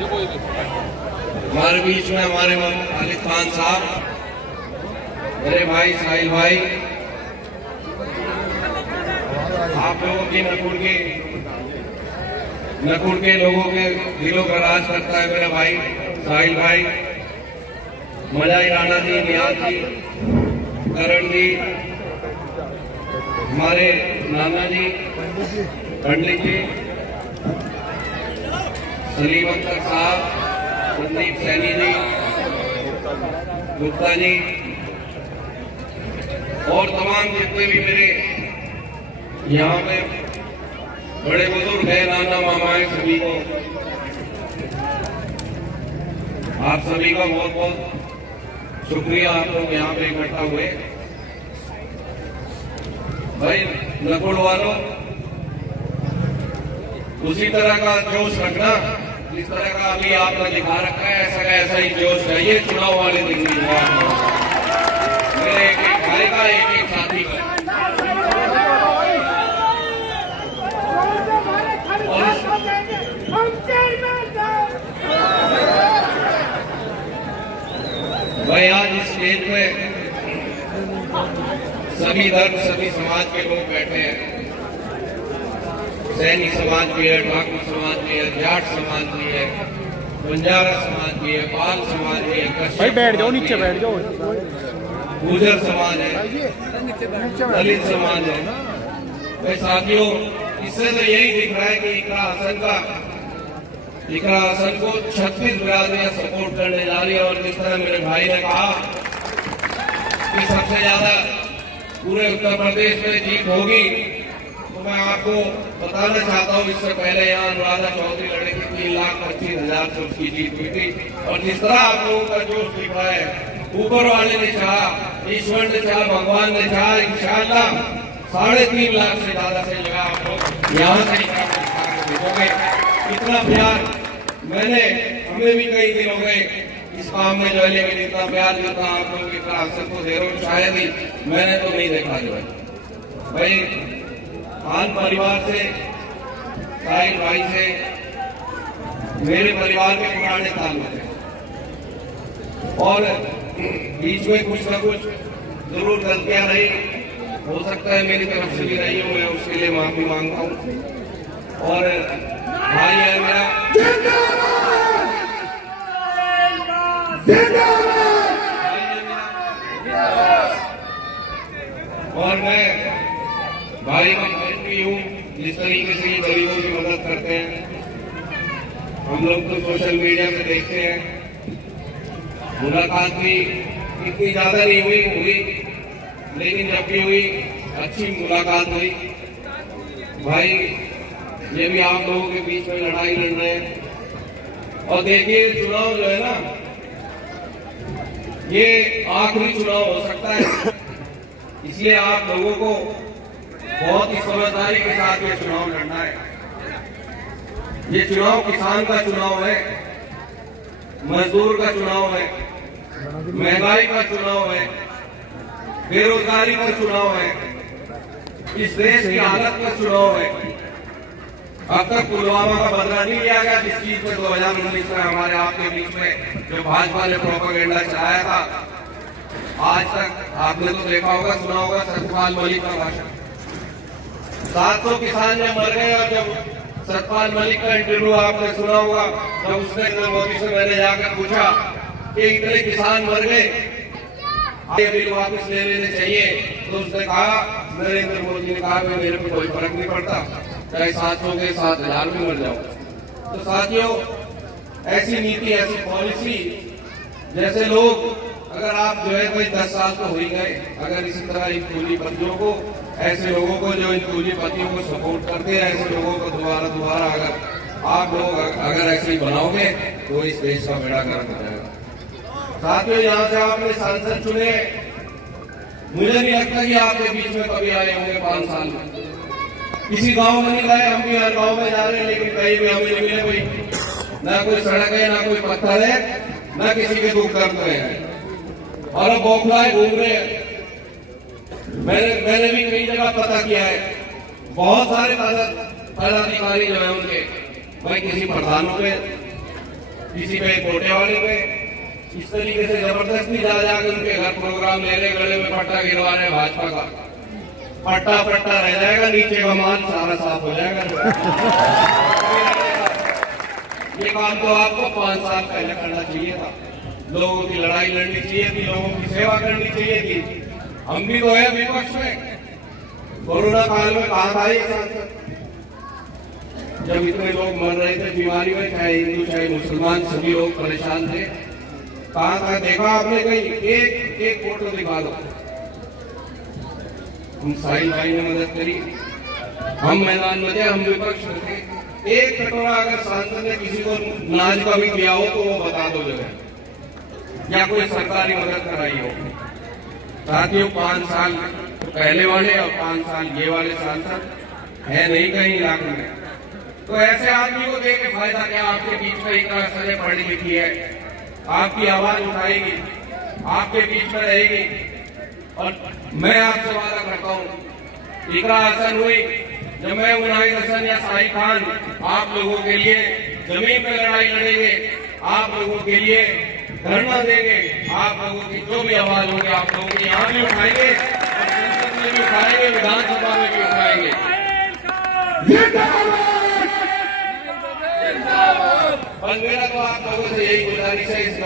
हमारे बीच में हमारे खालिद खान साहब, मेरे भाई साहिल भाई, आप लोगों की नकुड़ के लोगों के दिलों का राज करता है मेरा भाई साहिल भाई, मजाई राणा जी, नियाज जी, करण जी, हमारे नाना जी, पंडित जी, सलीम अख्तर साहब, संदीप सैनी जी, गुप्ता जी और तमाम जितने भी मेरे यहाँ पे बड़े बुजुर्ग हैं, नाना मामा हैं, सभी को, आप सभी का बहुत बहुत शुक्रिया। आप लोग यहाँ पे इकट्ठा हुए। भाई नकुड़ वालों, उसी तरह का जोश रखना जिस तरह का अभी आपने दिखा रखा है, ऐसा का ऐसा ही जोश चाहिए चुनाव वाले दिन में। मेरे एक एक भाई का, एक एक साथी का। भाई आज इस स्टेज पे सभी धर्म, सभी समाज के लोग बैठे हैं। सैनी समाज भी है, ठाकुर समाज भी है, जाट समाज भी है, बंजारा समाज भी है, पाल समाज भी है, भाई बैठ जाओ, नीचे बैठ जाओ, गुर्जर समाज है, दलित समाज है। भाई साथियों, इससे तो यही दिख रहा है कि इकरा हसन को 36 बिरादरियां सपोर्ट करने जा रही है। और जिस तरह मेरे भाई ने कहा कि सबसे ज्यादा पूरे उत्तर प्रदेश में जीत होगी, तो मैं आपको बताना चाहता हूं, इससे पहले यहाँ अनुराधा चौधरी लड़े थी, 3,25,000 से उसकी जीत हुई थी। और जिस तरह आप लोगों का जोश दिख रहा है, ऊपर वाले ने चाहा, ईश्वर ने चाहा, भगवान ने चाहा, इंशाअल्लाह 3.5 लाख से ज्यादा से लगा आप लोग यहाँ से भेजोगे। इतना प्यार हमें भी कई दिन हो गए इस काम में जो है, लेकिन इतना प्यार जितना आप लोग इतना अवसर को दे रहे हो, शायद ही मैंने तो नहीं देखा जो है। भाई खान परिवार से, साहिल भाई से मेरे परिवार के पुराने ताल्लुक हैं और बीच में कुछ न कुछ जरूर गलतियां रही, हो सकता है मेरी तरफ से भी रही हूं, मैं उसके लिए माफी मांगता हूं। और भाई है मेरा, और मैं भाई का बहन भी हूँ। जिस तरीके से ये गरीबों की मदद करते हैं, हम लोग तो सोशल मीडिया पे देखते हैं। मुलाकात भी इतनी ज्यादा नहीं हुई, लेकिन जब भी हुई अच्छी मुलाकात हुई। भाई ये भी आप लोगों के बीच में लड़ाई लड़ रहे हैं। और देखिए, चुनाव जो है ना, ये आखिरी चुनाव हो सकता है, इसलिए आप लोगों को बहुत ही समझदारी के साथ ये चुनाव लड़ना है। ये चुनाव किसान का चुनाव है, मजदूर का चुनाव है, महंगाई का चुनाव है, बेरोजगारी का चुनाव है, इस देश की हालत का चुनाव है। अब तक पुलवामा का बदला नहीं लिया गया, जिस चीज में 2019 में हमारे आपके बीच में जो भाजपा ने प्रोपेगेंडा चलाया था। आज तक आपने तो देखा होगा, सुना होगा सतपाल मलिक का भाषण। 700 किसान जब मर गए, और जब सतपाल मलिक का इंटरव्यू आपने सुना होगा, जब उसने मोदी से मैंने जाकर पूछा कि इतने किसान मर गए, ये बिल वापस ले लेने चाहिए, तो उसने कहा, नरेंद्र मोदी ने कहा, मेरे को कोई फर्क नहीं पड़ता, चाहे 700 के 7,000 में मर जाओ। तो साथियों, ऐसी नीति, ऐसी पॉलिसी, जैसे लोग, अगर आप जो है कोई 10 साल तो हो ही गए, अगर इसी तरह इन पूंजीपतियों को, ऐसे लोगों को जो इन पूंजीपतियों को सपोर्ट करते हैं, ऐसे लोगों को दोबारा अगर आप लोग अगर ऐसे ही बनाओगे, तो इस देश का बेड़ा गर्क हो जाएगा। साथियों, यहाँ से आपने सांसद चुने, मुझे नहीं लगता कि आपके बीच में कभी आए होंगे 5 साल में। किसी गांव में नहीं गए, हम भी हर गांव में जा रहे हैं, लेकिन कहीं भी हमें नहीं मिले कोई, ना कोई सड़क है, ना कोई पत्थर है, ना किसी के दुख दर्द हैं, और अब बौखलाए घूम रहे हैं। मैंने भी कई जगह पता किया है, बहुत सारे पदाधिकारी जो है उनके, भाई किसी प्रधानों पे किसी पे कोटे वाले पे इस तरीके से जबरदस्ती जा जाकर उनके घर प्रोग्राम ले रहे, गले में पट्टा गिरवा रहे भाजपा का। पट्टा पट्टा रह जाएगा, नीचे का माल सारा साफ हो जाएगा। ये काम तो आपको 5 साल पहले करना चाहिए था। लोगों की लड़ाई लड़नी चाहिए थी, लोगों की सेवा करनी चाहिए थी। हम भी तो है विपक्ष में। कोरोना काल में कहा था ये सांसद, जब इतने लोग मर रहे थे बीमारी में, चाहे हिंदू चाहे मुसलमान, सभी लोग परेशान थे, कहा था देखा आपने कहीं एक फोटो दिखा दो। हम साहिल भाई ने मदद करी, हम मैदान में थे, हम विपक्ष में थे। एक कटोरा अगर सांसद ने किसी को नाज का भी किया हो तो वो बता दो जगह, या कोई सरकारी मदद कराई हो। साथियों 5 साल पहले वाले और 5 साल ये वाले सांसद है नहीं कहीं इलाके में। तो ऐसे आदमी को देख के फायदा क्या? आपके बीच में इतना सजे पढ़ी लिखी है, आपकी आवाज उठाएगी, आपके बीच में रहेगी। और मैं आपसे वादा करता हूँ, इकरा हसन हुई जब मैं मुनाहिद हसन या साहिल खान आप लोगों के लिए जमीन पर लड़ाई लड़ेंगे, आप लोगों के लिए धरना देंगे, आप लोगों की जो भी आवाज होगी आप लोगों की यहाँ भी उठाएंगे, संसद में भी उठाएंगे, विधानसभा में भी उठाएंगे। और मेरा तो आप लोगों से यही गुजारिश है इस